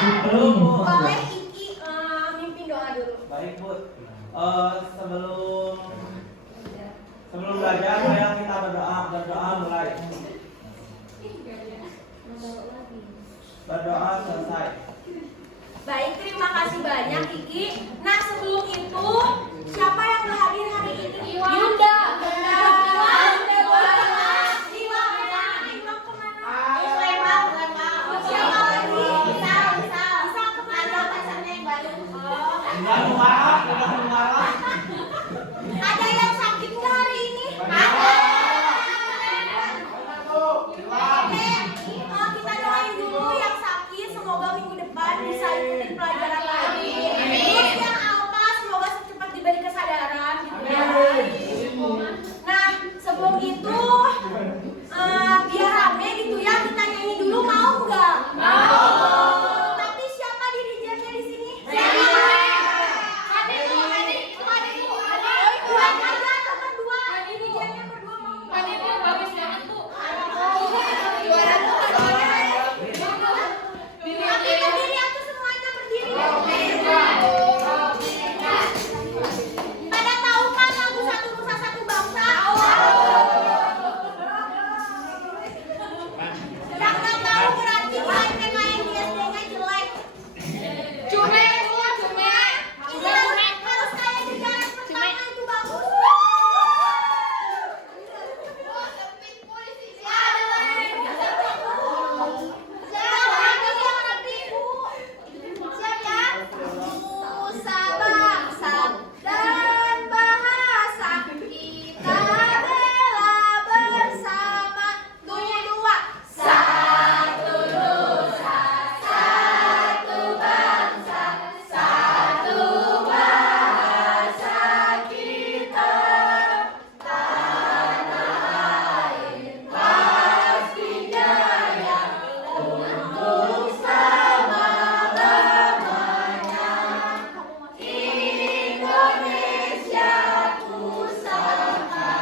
Belum, Bu. Boleh Iki mimpin doa dulu. Baik, Bu. Sebelum belajar, mari kita berdoa mulai. Berdoa selesai. Baik, terima kasih banyak Iki. Nah, sebelum itu siapa yang hadir hari ini? Yunda. Ada yang sakit nggak hari ini? Ada. Kita doain dulu yang sakit, semoga minggu depan bisa ikutin pelajaran lagi. Terus yang alfa semoga cepat diberi kesadaran gitu ya. Nah, sebelum itu biar rame gitu ya, kita nyanyi dulu, mau nggak? Mau. Tapi siapa dirijennya di sini? Pada tahu kan lagu Satu Nusa Satu Bangsa? Yang nggak tahu berarti main-main di SD-nya jelek. Cume. Harus kayak di jalan pertama itu bagus. Siap ya? Nusa bangsa dan bahasa kita bela bersama. Dua. Satu nusa, satu bangsa, satu bahasa kita. Tanah air pasti jaya untuk selama-lamanya. Indonesia pusaka,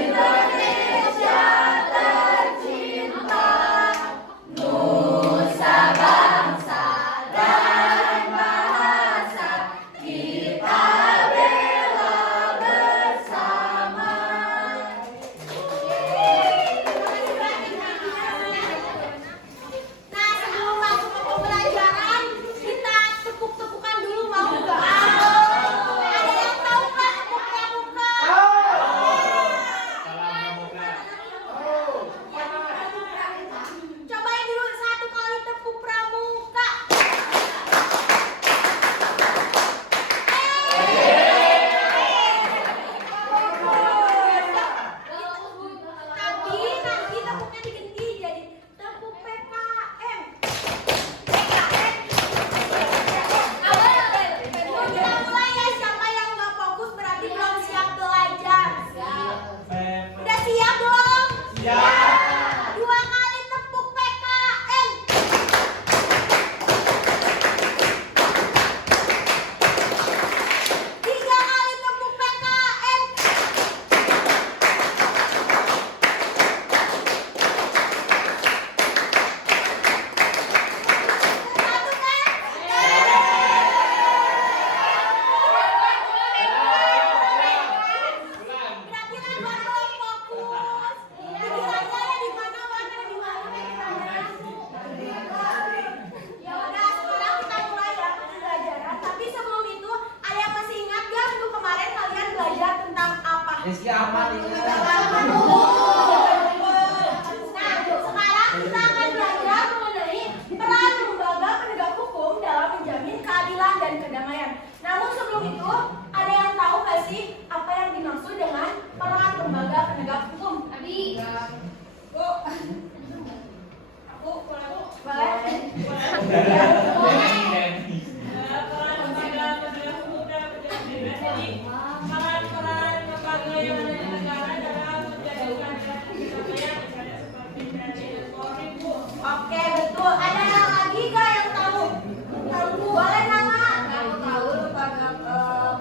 Indonesia tercinta, nusa bangsa dan bahasa kita bela bersama. Nah, sebelum masuk ke pembelajaran, kita tepuk-tepukan dulu, mau nggak? Ada yang tahu kan tepuk pramuka? Cobain dulu 1 kali tepuk pramuka. Tapi nanti tepuknya diganti jadi tepuk PKM. Kita mulai ya, siapa yang nggak fokus berarti belum siap belajar. Udah siap belum? Siap. 2 kali tepuk PKM. 3 kali tepuk PKM. 1 kan? Berarti kan baru fokus. Pikirannya di mana-mana, di mana. Ya udah, sekarang kita mulai ya pembelajaran. Tapi sebelum itu, ada yang masih ingat gak minggu kemarin kalian belajar tentang apa? Rizky Ahmad ini. Nah, sekarang kita akan belajar mengenai peran lembaga penegak hukum dalam menjamin keadilan dan kedamaian. Namun sebelum itu, ada yang tahu gak sih apa yang dimaksud dengan peran lembaga penegak hukum? Abi. Boleh? Oke, betul. Ada yang lagi gak yang tahu? Boleh nama? Aku tahu lembaga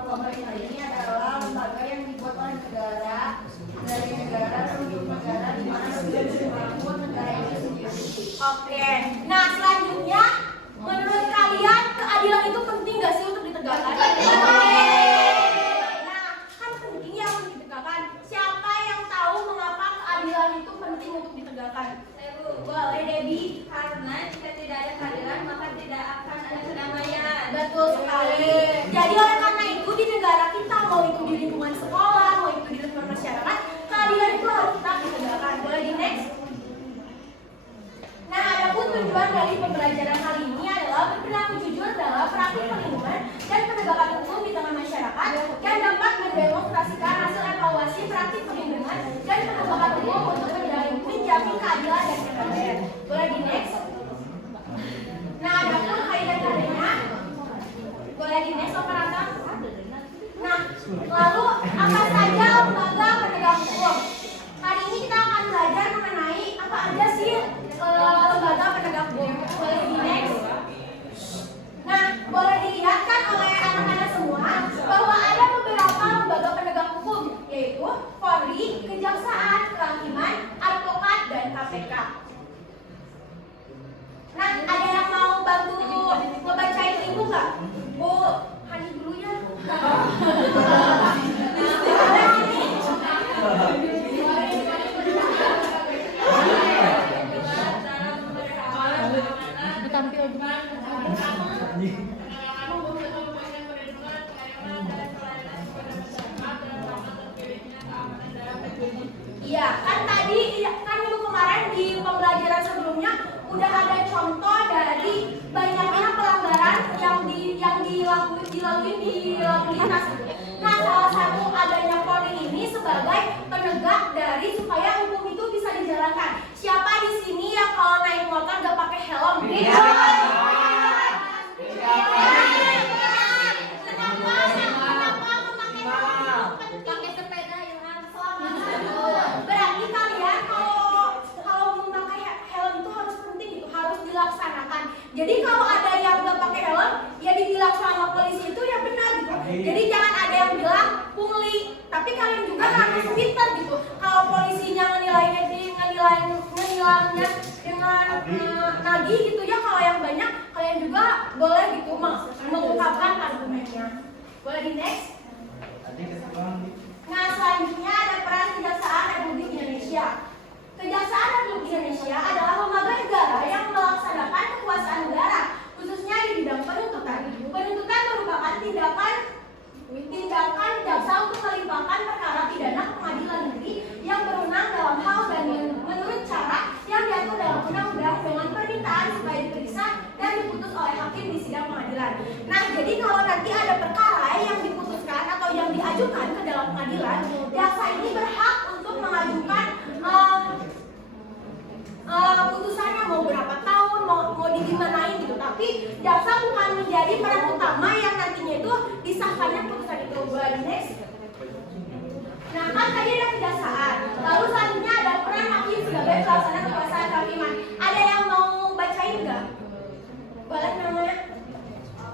pemerintah ini adalah lembaga yang dibuat oleh negara dari negara untuk negara di mana sudah dibangun negara itu sendiri. Oke. Nah, selanjutnya tujuan dari pembelajaran kali ini adalah berperilaku jujur dalam praktik perlindungan dan penegakan hukum di tengah masyarakat yang dapat mendemonstrasikan hasil evaluasi praktik perlindungan dan penegakan hukum untuk menjamin keadilan dan keadilan. Boleh di next? Nah, ada pun kaidah-kaidahnya. Boleh di next operator? Nah, lalu apa saja lembaga penegak hukum? Hari ini kita akan belajar mengenai apa aja sih lembaga penegak hukum. Boleh di next? Nah, boleh dilihatkan oleh anak-anak semua bahwa ada beberapa lembaga penegak hukum, yaitu Polri, Kejaksaan, Kehakiman, Advokat, dan KPK. Nah, ada yang mau bantu ngebacain ibu nggak? Bu, Hani dulu ya. Iya, kan tadi kan minggu kemarin di pembelajaran sebelumnya udah ada contoh dari banyaknya pelanggaran yang dilalui di lalu lintas. Nah, salah satu adanya Polri ini sebagai penegak dari supaya hukum itu bisa dijalankan. Siapa di sini yang kalau naik motor gak pakai helm? Pakai sepeda Ilham. Berarti kalian kalau memakai helm itu harus penting, itu harus dilaksanakan. Jadi kalau ada yang nggak pakai helm, ya dibilang sama polisi itu ya benar gitu. Jadi jangan ada yang bilang pungli, tapi kalian juga harus pintar gitu. Kalau polisinya ngenilainya dengan nagih gitu ya, kalau yang banyak kalian juga boleh gitu mengungkapkan argumennya. Boleh di next? Nah, selanjutnya ada peran Kejaksaan Republik Indonesia. Kejaksaan Republik Indonesia adalah lembaga negara yang melaksanakan kekuasaan negara, khususnya di bidang penuntutan. Penuntutan merupakan tindakan jaksa untuk melimpahkan perkara pidana ke pengadilan negeri yang berwenang dalam hal dan menurut cara yang diatur dalam undang-undang dengan permintaan supaya diperiksa dan diputus oleh hakim di sidang pengadilan. Nah, jadi kalau nanti ada perkara yang diputuskan atau yang diajukan ke dalam pengadilan, jaksa ini berhak untuk mengajukan putusannya mau berapa tahun, mau digimanain gitu. Tapi jaksa bukan menjadi peran utama yang nantinya itu disahkannya putusan itu. Boleh di next? Nah, kan tadi ada kejaksaan. Lalu selanjutnya ada peran hakim sebagai pelaksana kekuasaan kehakiman. Ada yang mau bacain nggak? Boleh namanya?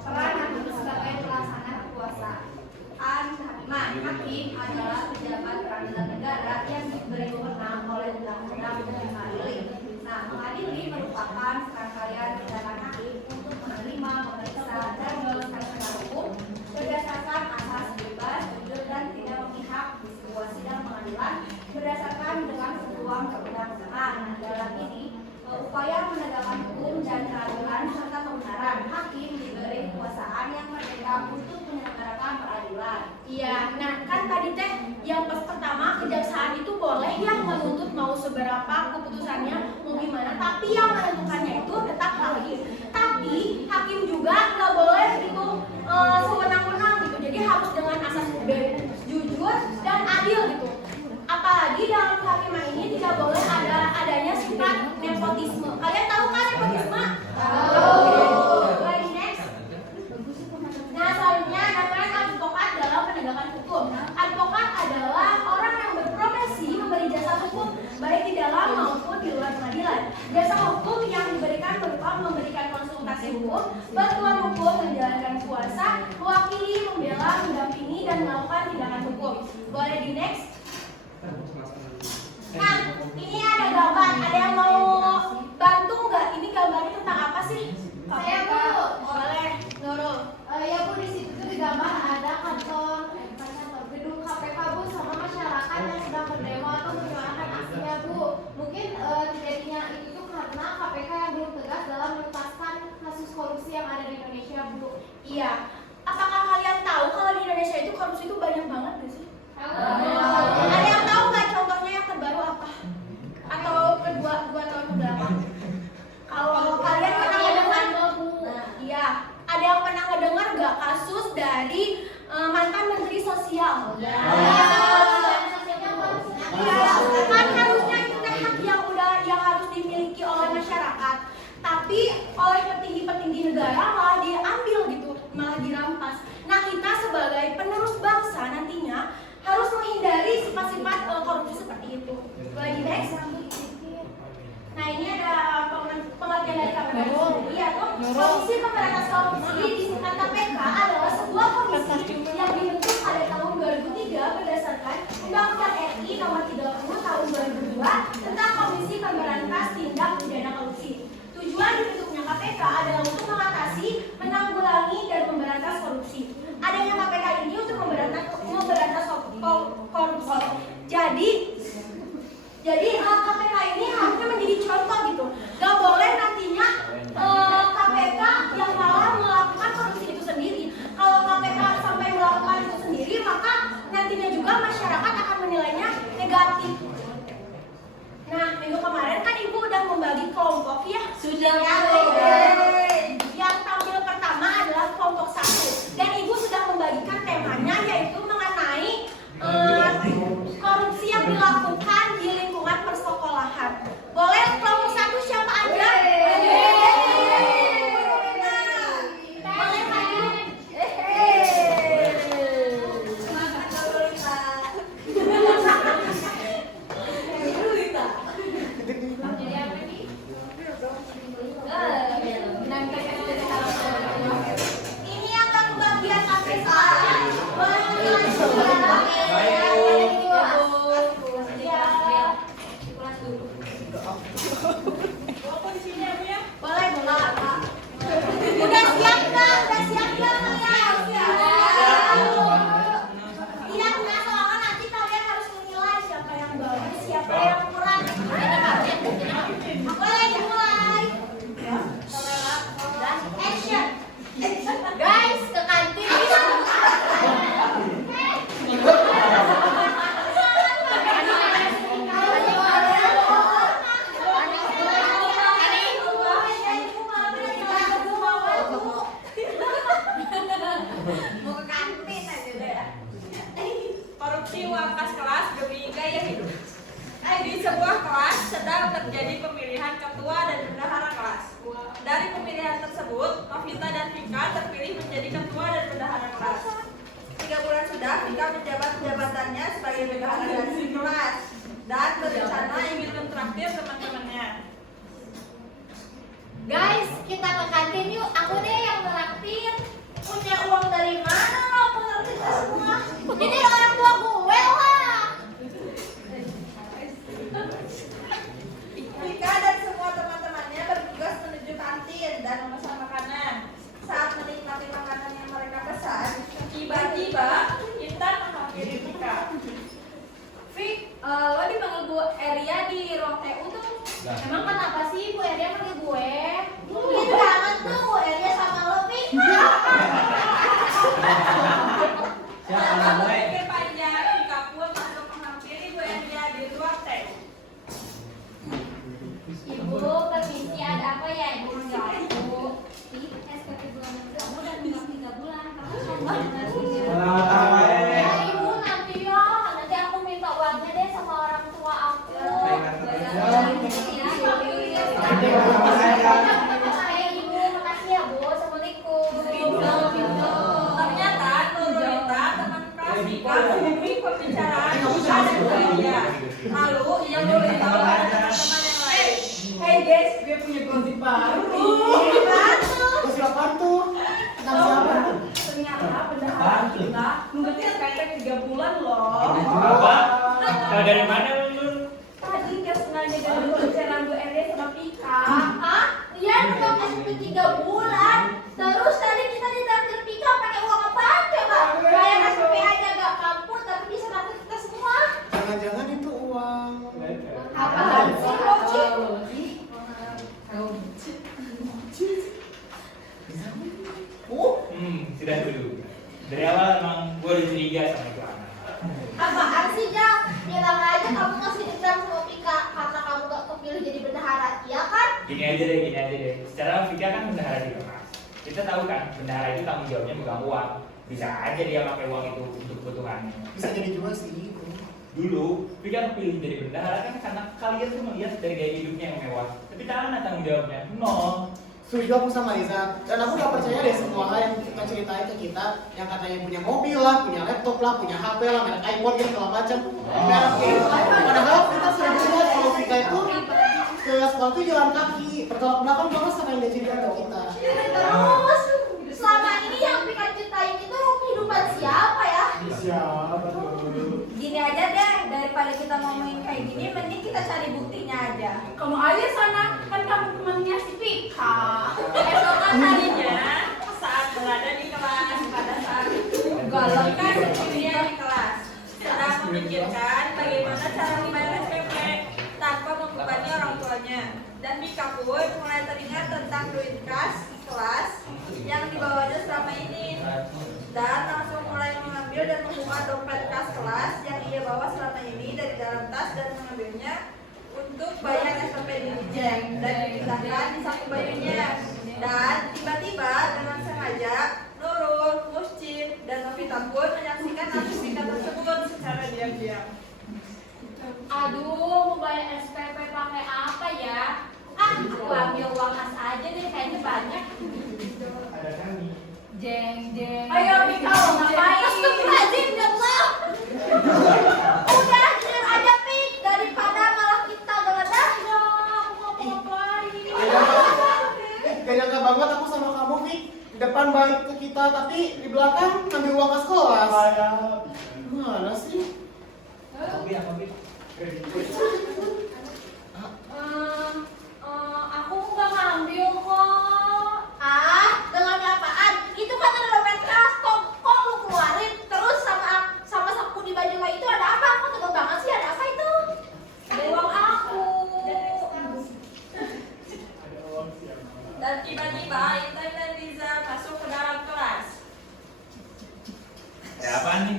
Peran hakim sebagai pelaksana kekuasaan kehakiman. Hakim adalah pejabat peradilan negara yang diberi wewenang oleh undang-undang untuk mengadili. Nah, mengadili merupakan serangkaian tindakan hakim untuk menerima, memeriksa, dan menyelesaikan hukum berdasarkan asas bebas, jujur, dan tidak memihak di sebuah sidang pengadilan berdasarkan dengan sebuah perundang-undangan. Nah, dalam ini upaya menegakkan hukum dan keadilan serta kebenaran, hakim diberi kekuasaan yang merdeka untuk menyelenggarakan peradilan. Iya, nah kan tadi teh yang pertama kejaksaan itu boleh yang menuntut mau seberapa keputusannya mau gimana, tapi yang menentukannya itu tetap hakim. Tapi hakim juga nggak boleh itu sewenang-wenang gitu. Jadi harus dengan asas jujur dan adil gitu. Apalagi dalam kehakiman ini tidak boleh adanya sifat nepotisme. Kalian tahu kan nepotisme? Tahu. Boleh di next? Nah, selanjutnya ada peran advokat dalam penegakan hukum. Advokat adalah orang yang berprofesi memberi jasa hukum baik di dalam maupun di luar pengadilan. Jasa hukum yang diberikan berupa memberikan konsultasi hukum, bantuan hukum, menjalankan kuasa, mewakili, membela, mendampingi, dan melakukan tindakan hukum. Boleh di next? Nah, ini ada gambar. Ada yang mau bantu nggak? Ini gambarnya tentang apa sih? Saya Bu. Boleh, Nurul. Ya Bu, di situ tuh digambar ada gedung KPK Bu sama masyarakat yang sedang berdemo atau menyuarakan aksinya Bu. Mungkin terjadinya itu tuh karena KPK yang belum tegas dalam menuntaskan kasus korupsi yang ada di Indonesia Bu. Iya. Apakah kalian tahu kalau di Indonesia itu korupsi itu banyak banget nggak sih? Ada yang tahu nggak contohnya yang terbaru apa? Atau kedua tahun kebelakang? Kalau Kan harusnya itu teh hak yang harus dimiliki oleh masyarakat. Tapi oleh petinggi-petinggi negara malah diambil gitu, malah dirampas. Nah, kita sebagai penerus bangsa nantinya harus menghindari sifat-sifat korupsi seperti itu. Lagi next. Nah, ini ada pengertian dari KPK sendiri, yaitu Komisi Pemberantasan Korupsi disingkat KPK adalah sebuah komisi yang dibentuk pada tahun 2003 berdasarkan Undang-Undang RI Nomor 30 Tahun 2002 tentang Komisi Pemberantasan Tindak Pidana Korupsi. Tujuan dibentuknya KPK adalah untuk mengatasi, menanggulangi, dan memberantas korupsi. Adanya KPK ini untuk memberantas korupsi. Jadi KPK ini harusnya menjadi contoh gitu. Gak boleh nantinya KPK yang malah melakukan korupsi itu sendiri. Kalau KPK sampai melakukan itu sendiri, maka nantinya juga masyarakat akan menilainya negatif. Nah, minggu kemarin kan Ibu udah membagi kelompok ya. Sudah. Yang tampil pertama adalah kelompok 1. Dan Ibu sudah membagikan temanya, yaitu mengenai korupsi yang dilakukan di lingkungan persekolahan. Boleh kelompok 1 siapa aja? Boleh maju. Ini yang bagian sampai sekarang. Boleh boleh. Udah siap nggak? Udah siap nggak kalian? Tidak benar, soalnya nanti kalian harus menilai siapa yang bagus, siapa yang kurang. Boleh dimulai. Dan action. Guys, ke kantin. Mau ke kantin aja deh. Korupsi uang kas kelas demi gaya hidup. Di sebuah kelas sedang terjadi pemilihan ketua dan bendahara kelas. Dari pemilihan tersebut, Novita dan Vika terpilih menjadi ketua dan bendahara kelas. 3 bulan sudah Vika menjabat jabatannya sebagai bendahara dan kelas dan berencana ingin mentraktir teman-temannya. Guys, kita ke kantin yuk. Aku deh yang meraktir. Punya uang dari mana lo? Aku ngerti semua. Ini orang tua gue lah. Vika dan semua teman-temannya bertugas menuju kantin dan memesan makanan. Saat menikmati makanan yang mereka pesan, tiba-tiba Intan menghampiri Vika. Fik, lo dipanggil Bu Eria di ruang TU tuh. Emang kenapa sih Bu Eria panggil gue? Mungkin kangen tuh Bu Elia sama lo, Pik. Siapa Tanpa namanya? berpikir panjang, Vika pun masuk menghampiri Bu Eria di ruang TU. Ibu, permisi, ada apa ya Ibu? Ibu, SPP bulan kamu dan 3 bulan. Selamat tahun. Ya Ibu, nanti ya, nanti aku minta uangnya deh sama orang tua aku. Ibu, makasih ya Bu. Assalamualaikum. Ternyata Nurulita, teman kelas Vika, membimbing pembicaraan Vika dan Bu Eria. Lalu ia memberitahu pada teman-teman yang lain. Hey guys, gue punya gosip baru nih. Ternyata bendahara kita nungguin KTP 3 bulan loh. Apa? Tahu dari mana lu? Tadi nggak sengaja dari pembicaraan Bu Eria sama Vika. Hah? Dia nunggu SMP 3 bulan. Terus tadi kita ditraktir Pika pakai uang apa coba? Bayar SPP aja gak mampu, tapi bisa traktir kita semua. Jangan-jangan itu uang. Apaan sih, Roci? Sudah dulu. Dari awal emang gue udah curiga sama itu anak. Apaan sih, Jang? Bilang aja kamu kasih dendam sama Pika karena kamu gak kepilih jadi bendahara, iya kan? Gini aja deh. Secara Vika kan bendahara di kelas. Kita tahu kan, bendahara itu tanggung jawabnya megang uang. Bisa aja dia pakai uang itu untuk kebutuhannya. Bisa jadi juga sih. Dulu, Vika pilih jadi bendahara kan karena kalian tuh melihat dari gaya hidupnya yang mewah. Tapi mana tanggung jawabnya? Nol. Setuju aku sama Riza. Dan aku gak percaya deh semua hal yang kita ceritain ke kita, yang katanya punya mobil lah, punya laptop lah, punya HP lah, merek iPhone gitu segala macam. Merek gitu. Padahal kita sering lihat kalau Vika itu ke sekolah tuh jalan kaki, bertolak belakang banget sama yang dia cerita ke kita. Terus selama ini yang Pika ceritain itu kehidupan siapa ya? Siapa tuh? Gini aja deh, daripada kita ngomongin kayak gini, mending kita cari buktinya aja. Kamu aja sana, kan kamu temannya si Pika. Esokan harinya, saat berada di kelas, pada saat itu Pika sendirian di kelas, sedang memikirkan bagaimana cara membayar SPP tanpa membebani orang tuanya. Dan Pika pun mulai teringat tentang duit kas kelas yang dibawanya selama ini, dan langsung mulai mengambil dan membuka dompet kas kelas yang ia bawa selama ini dari dalam tas dan mengambilnya untuk bayar SPP di Jeng dan dipindahkan di saku bajunya. Dan tiba-tiba dengan sengaja Nurul, Muscin, dan Novita pun menyaksikan aksi Pika tersebut secara diam-diam. Aduh, mau bayar SPP pakai apa ya? Aku ambil uang kas aja deh, kayaknya banyak. Ada kami. Jeng. Ayo Pika, lo ngapain? Astagfirullahaladzim, ya Allah. Udah jujur aja Pik, daripada malah kita geledah. Aku mau ngapain? Gak nyangka banget aku sama kamu, Vik. Di depan baik ke kita, tapi di belakang ngambil uang kas kelas. Mana sih? Aku nggak ngambil kok. Ah, dengan apaan? Itu kan ada dompet kas, kok lu keluarin? Terus sama saku di baju lo itu ada apa? Aku tega banget sih, ada apa itu? Ada uang aku. Dan tiba-tiba Intan dan Riza masuk ke dalam kelas. Ada apaan nih?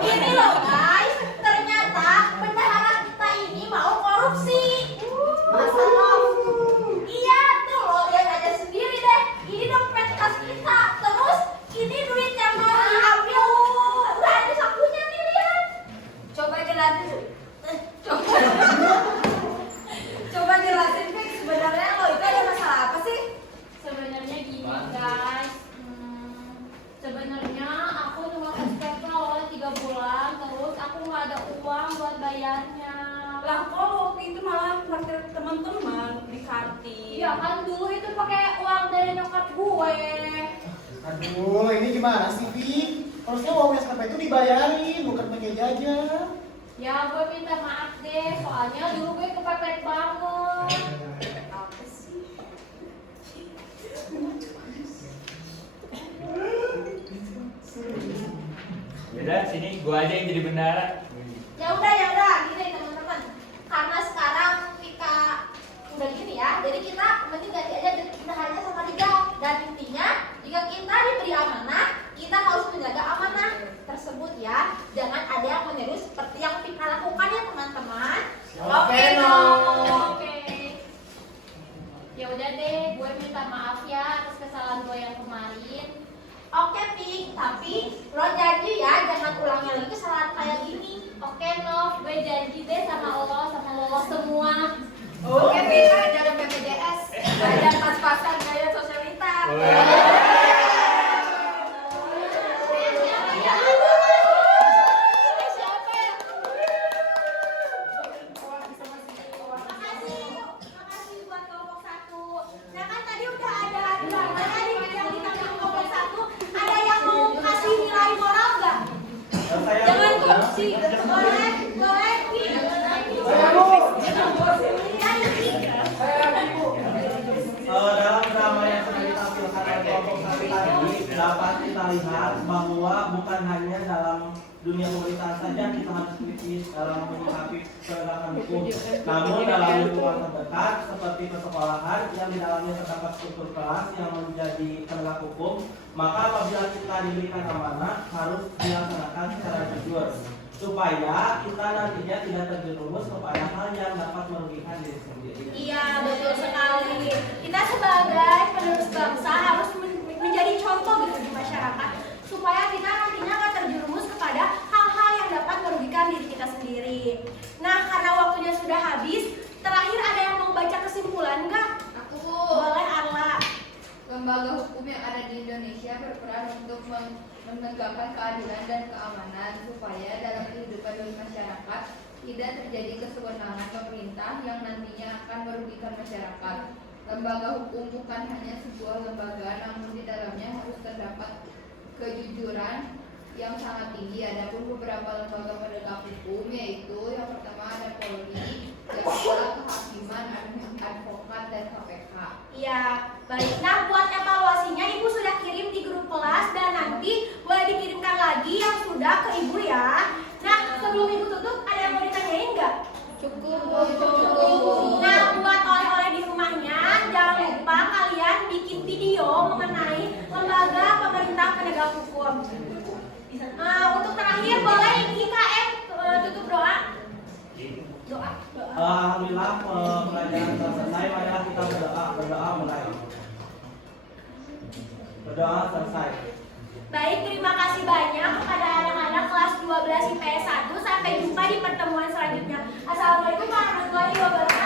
Ini loh guys, ternyata bendahara kita ini mau korupsi. Masa lo? Iya tuh lo lihat aja sendiri deh. Ini dompet kas kita, terus ini duit yang mau diambil. Udah ada sakunya nih, lihat. Coba jelasin. Coba jelasin, Pik. Sebenarnya lo itu ada masalah apa sih? Sebenarnya gini guys. Sebenarnya aku nunggu SPP awalnya 3 bulan, terus aku nggak ada uang buat bayarnya. Lah kok waktu itu malah traktir teman-teman di kantin. Iya kan dulu itu pakai uang dari nyokap gue. Aduh, ini gimana sih, Vik? Harusnya uang SPP itu dibayarin, bukan pakai jajan. Ya gue minta maaf deh, soalnya dulu gue kepepet banget. Apa sih? Yaudah, sini gua aja yang jadi bendahara. Ya udah, gini teman-teman. Karena sekarang kita udah gini ya, jadi kita mending ganti aja bendaharanya sama Riza. Dan intinya, jika kita diberi amanah, kita harus menjaga amanah tersebut ya. Jangan ada yang meniru seperti yang Pika lakukan ya teman-teman. Oke, Oke. Ya udah deh, gue minta maaf ya atas kesalahan gue yang kemarin. Oke Pik, tapi lo janji ya jangan ulangi lagi kesalahan kayak gini. Oke Nov, gue janji deh sama lo semua. Oke Pika, jangan BPJS. Jangan pas-pasan gaya sosialita. Makasih buat kelompok 1. Nah kan tadi udah ada tadi yang di kelompok 1 ada yang mau kasih nilai moral nggak? Jangan korupsi. Boleh, Pik. Dalam drama yang sudah ditampilkan oleh kelompok satu tadi dapat kita lihat bahwa bukan hanya dalam dunia pemerintahan saja kita harus kritis dalam menyikapi penegakan hukum, namun dalam lingkungan terdekat seperti persekolahan yang di dalamnya terdapat struktur kelas yang menjadi penegak hukum, maka apabila kita diberikan amanah harus dilaksanakan secara jujur supaya kita nantinya tidak terjerumus kepada hal yang dapat merugikan diri sendiri. Iya betul sekali. Kita sebagai bangsa harus menjadi contoh gitu di masyarakat supaya kita nantinya nggak terjerumus kepada hal-hal yang dapat merugikan diri kita sendiri. Nah, karena waktunya sudah habis, terakhir ada yang mau baca kesimpulan nggak? Aku. Boleh, Arla. Lembaga hukum yang ada di Indonesia berperan untuk menegakkan keadilan dan keamanan supaya dalam kehidupan masyarakat tidak terjadi kesewenangan pemerintah yang nantinya akan merugikan masyarakat. Lembaga hukum bukan hanya sebuah lembaga, namun di dalamnya harus terdapat kejujuran yang sangat tinggi. Adapun beberapa lembaga penegak hukum, yaitu yang pertama ada Polri, jaksa, kehakiman, advokat, dan KPK. Iya, baik. Nah, buat evaluasinya Ibu sudah kirim di grup kelas dan nanti boleh dikirimkan lagi yang sudah ke Ibu ya. Nah, sebelum Ibu tutup, ada yang mau ditanyain nggak? Cukup. Nah, buat oleh-oleh di rumahnya, jangan lupa kalian bikin video mengenai lembaga pemerintah penegak hukum. Untuk terakhir, boleh IKM tutup doa? Doa. Alhamdulillah pelajaran telah selesai. Marilah kita berdoa. Berdoa mulai. Berdoa selesai. Baik, terima kasih banyak kepada anak-anak kelas 12 IPS 1. Sampai jumpa di pertemuan selanjutnya. Assalamualaikum warahmatullahi wabarakatuh.